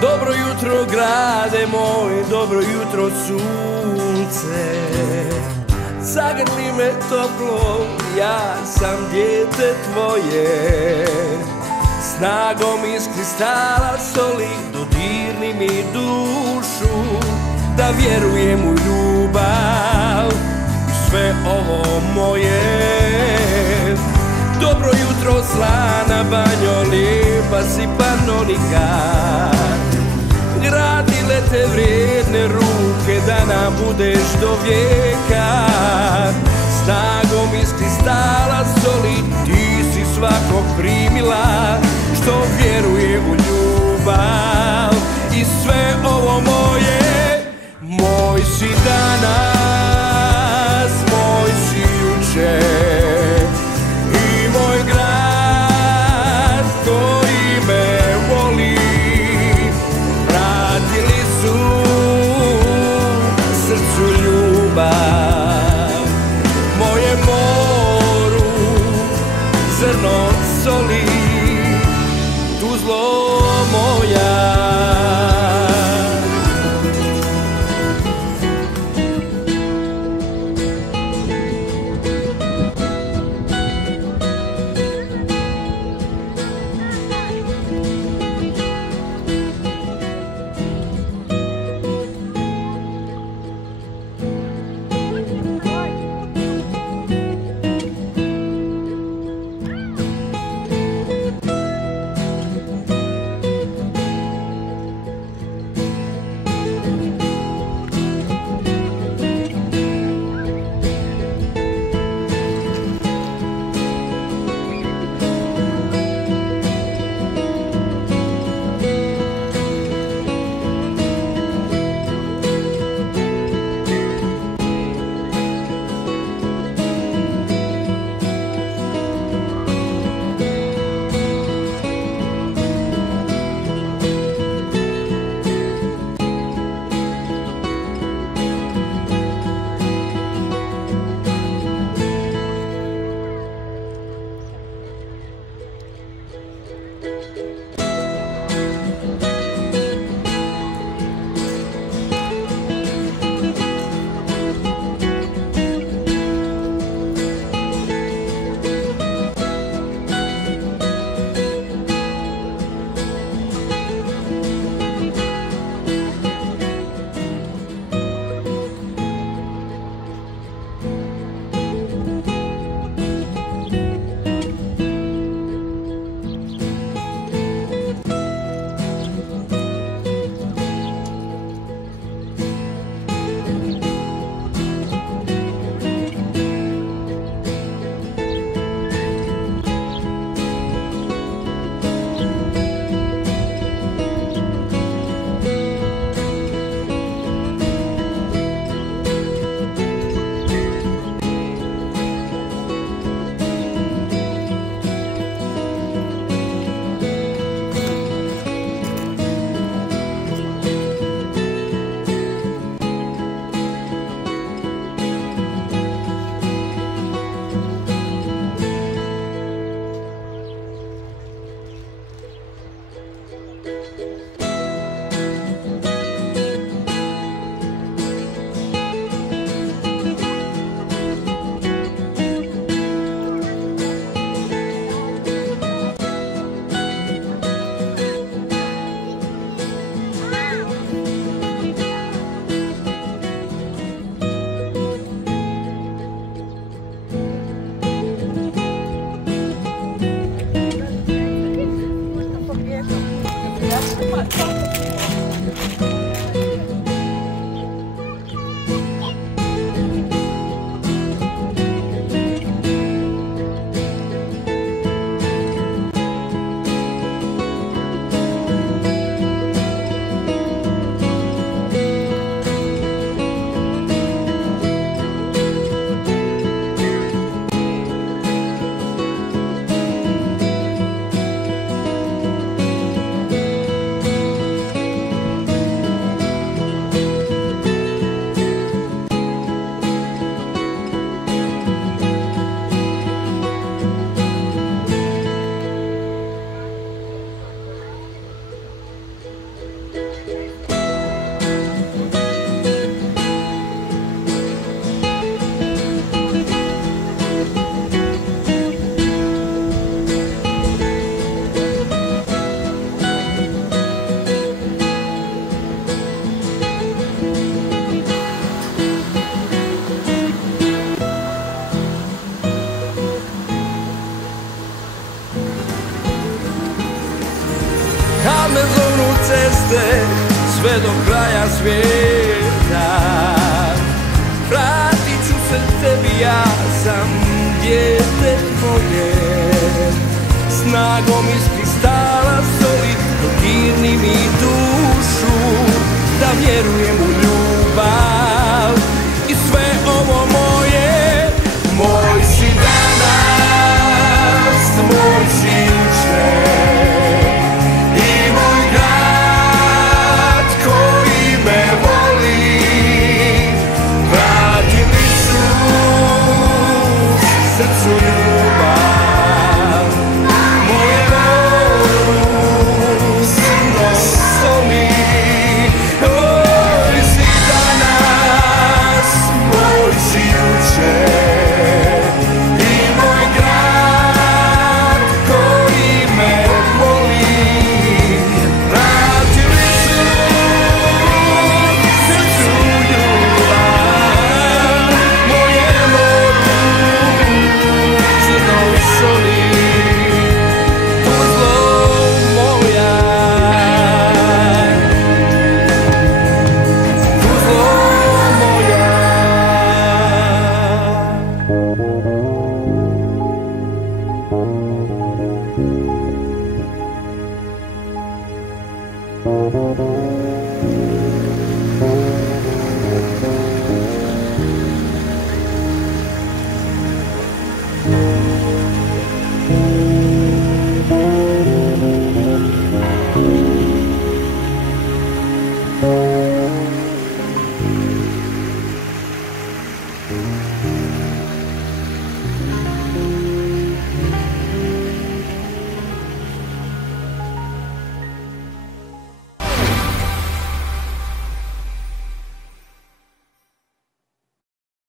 Dobro jutro grade moj, dobro jutro sunce. Zagrli me toplo, ja sam dijete tvoje. Snagom iz kristala soli dodirni mi dušu, da vjerujem u ljubav i sve ovo moje. Dobro jutro slana banjo, lijepa si panonika. Gradile te vrijedne ruke da nam budeš do vijeka. Snagom iz kristala soli ti si svakog primila, što vjeruje u ljubav i sve ovo moje. Moj si danas, moj si jučer i moj grad koji me voli. Vratili su srcu ljubav, moje moru zrno soli, tu zlo moja. Kad me zovnu ceste sve do kraja svijeta, vratit ću se tebi, ja sam dijete tvoje. Snagom iz kristala soli dodirni mi dušu, da vjerujem u ljubav i sve ovo moje. Moj si danas, moj si jučer, srcu ljubav, moje rosno soli. Moj si danas, moj si jučer i moj grad koji me voli. Vratili su srcu ljubav, moje soli, tuzlo moja, tuzlo moja.